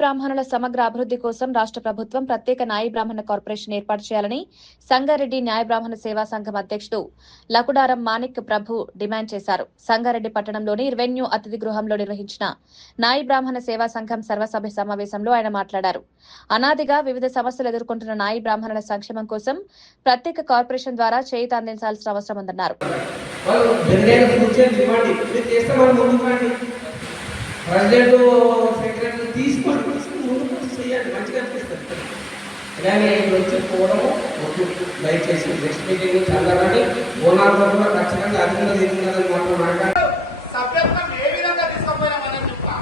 బ్రాహ్మణుల సమగ్ర అభివృద్ధి కోసం రాష్ట్ర ప్రభుత్వం ప్రత్యేక నాయి బ్రాహ్మణ కార్పొరేషన్ ఏర్పాటు చేయాలని సంగారెడ్డి న్యాయ బ్రాహ్మణ సేవా సంఘం అధ్యక్షుడు లకుడారం మాణిక్ ప్రభు డిమాండ్ చేశారు. సంగారెడ్డి పట్టణంలోని రెవెన్యూ అతిథి గృహంలో నిర్వహించిన నాయి బ్రాహ్మణ సేవా సంఘం సర్వసభ్య సమావేశంలో ఆయన మాట్లాడారు. అనాదిగా వివిధ సమస్యలు ఎదుర్కొంటున్న నాయి బ్రాహ్మణుల సంక్షేమం కోసం ప్రత్యేక కార్పొరేషన్ ద్వారా చేయూత అందించాల్సిన అవసరం ఉందన్నారు. ప్రెసిడెంట్ సెక్రటరీ తీసుకొని ముందుకు చేయాలి, మంచిగా అనిపిస్తుంది. ఇలాగే వచ్చి పోవడము వద్దు, దయచేసి నెక్స్ట్ మీటింగ్ చదవాలని ఓనార్లో కూడా ఖచ్చితంగా అధికంగా తీసుకున్నదని మాట్లాడారు. సభ్యత్వం ఏ విధంగా తీసుకుపోయినామని చెప్తాం.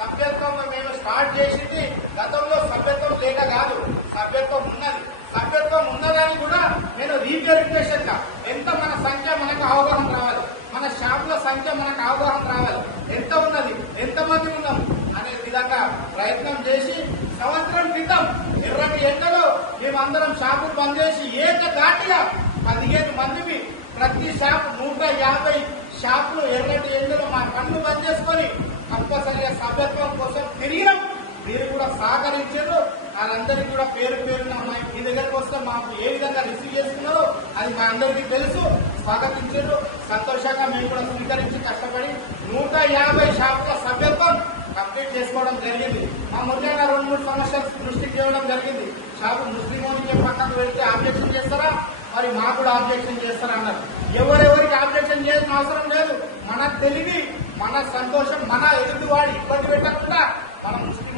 సభ్యత్వం మేము స్టార్ట్ చేసింది గతంలో సభ్యత్వం లేక కాదు, సభ్యత్వం ఉన్నది. సభ్యత్వం ఉన్నదని కూడా నేను రీవెరిఫికేషన్ గా ఎంత మన సంఖ్య మనకు అవగాహన రావాలి, మన షాపుల సంఖ్య మనకు అవగాహన రావాలి, ఎంత ఉన్నది, ఎంతమంది ఉన్నాం అనే విధంగా ప్రయత్నం చేసి సంవత్సరం క్రితం ఎర్రటి ఎండలో మేమందరం షాపులు బంద్ చేసి ఏకధాటిగా 15 మందివి ప్రతి షాపు 150 షాపులు ఎర్రటి ఎండలో మా పనులు బంద్ చేసుకొని కంపల్సరిగా సభ్యత్వం కోసం తిరిగినాం. మీరు కూడా సహకరించారు. వాళ్ళందరికీ కూడా పేరు పేరున మీ దగ్గరకు వస్తే మాకు ఏ విధంగా రిసీవ్ చేసుకున్నారో అది మా అందరికీ తెలుసు. స్వాగతించారు. సంతోషంగా మేము కూడా స్వీకరించి కష్టపడి 150 షాపుల సభ్యత్వం కంప్లీట్ చేసుకోవడం జరిగింది. మా ముఖ్యంగా 2-3 సమస్యలు దృష్టికి చేయడం జరిగింది. షాపు ముస్లింకి పక్కన వెళ్తే ఆబ్జెక్షన్ చేస్తారా, మరి మాకు కూడా ఆబ్జెక్షన్ చేస్తారా అన్నారు. ఎవరెవరికి ఆబ్జెక్షన్ చేయాల్సిన అవసరం లేదు. మన తెలివి, మన సంతోషం, మన ఎదుటివాడు ఇబ్బంది పెట్టకుండా మనం ముస్లింకి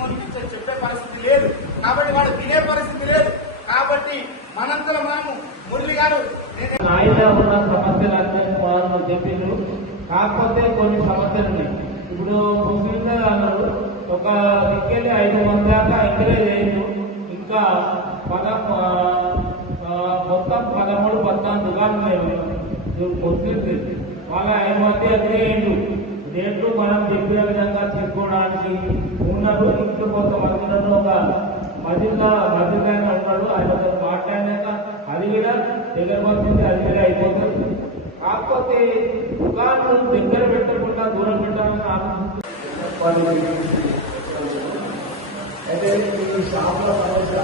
చెప్పే పరిస్థితి లేదు, కాబట్టి వాడు వినే పరిస్థితి లేదు. కాబట్టి మనంతలో మనము మురళి గారు ఉన్న సమస్యలు చెప్పిండ్రు. కాకపోతే కొన్ని సమస్యలు ఉన్నాయి. ఇప్పుడు ముస్లింలు అన్నారు ఒక దిక్కెళ్ళి 5 మంది దాకా ఎంకరేజ్ అయ్యిండు. ఇంకా మొత్తం 13-14 దుకాణాలు లేవు ముస్లింలు. వాళ్ళ 5 మంది అగ్రి అయ్యిండు. రేట్లు మనం చెప్పిన విధంగా తీసుకోవడానికి ఉన్నారు. ఇంట్లో కొంతమంది ఒక మధ్యకాయన ఉన్నాడు, ఆయన మాట్లాడినాక అది కూడా దగ్గర వచ్చింది, అది కూడా అయిపోతుంది. కాకపోతే దుకాణం దగ్గర పెట్టకుండా దూరం పెట్టాలని అయితే ఈ షాపుల సమస్యలు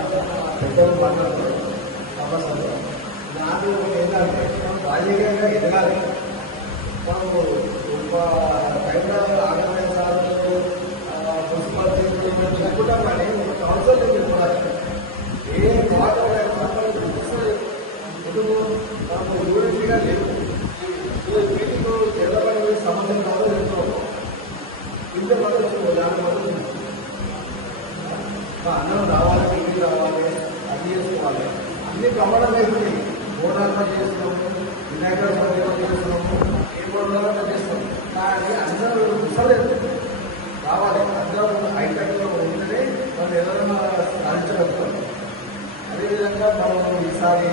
నాకు ఏంటంటే రాజకీయంగా ఎదగాలి. మనము హైదరాబాద్ ఆర్గనైజర్లు మున్సిపాలిటీ చెప్పుకుంటాం, కానీ కౌన్సిల్ చెప్పుకోవాలి. ఏ వాటర్ ఇప్పుడు మనకు యూనిట్గా లేదు. వీటితో తెల్లబడి సంబంధం కాదు. ఇంట్లో పద్ధతులు దాని వల్ల అన్నం రావాలి, ఇంటికి రావాలి, అది చేసుకోవాలి. అన్ని ప్రమాణం అవుతుంది. బోనాలు చేస్తున్నాము, వినాయక చవితి చేస్తున్నాము, ఏ బోనాలు చేస్తాము. కానీ అందరూ ముసలేదు రావాలి. అందరూ హైటెక్లో ఉంటేనే మనం ఏదైనా సాధించగలుగుతాం. అదేవిధంగా మనం ఈసారి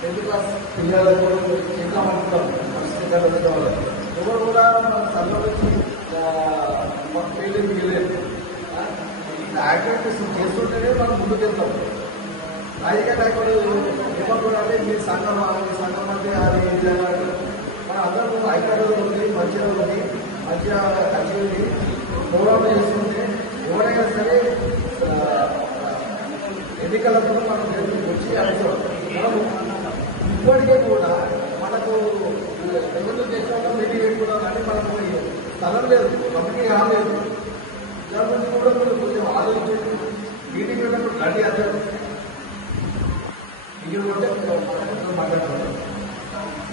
10th క్లాస్ పిల్లలు కూడా చేద్దామనుకుంటాం. ఎవరు కూడా సంబంధించి ఫీల్డ్కి వెళ్ళలేదు. యాక్టివిటీస్ చేస్తుంటేనే మనం ముందుకు వెళ్తాం. రాజకీయ నాయకులు ఏమనుకుంటే మీ సంఘం అంటే అది మన అందరూ హైదరాబాద్ ఉంది, మంచిగా ఉంది, మంచిగా కలిసి ఉంది, గౌరవం చేస్తుంటే ఎవరైనా సరే ఎన్నికలప్పుడు మనం వచ్చి అడుగుతాం. మనం ఇప్పటికే కూడా మనకు రెవెన్యూ చేసిన మీటింగ్ పెట్టుకున్నాం, కానీ మనకు స్థలం లేదు, కమిటీ రాలేదు. దాని నుంచి కూడా కొంచెం ఆలోచించి మీటింగ్ పెట్టినప్పుడు గట్టి అర్థం ఇది కూడా మాట్లాడుతున్నాం.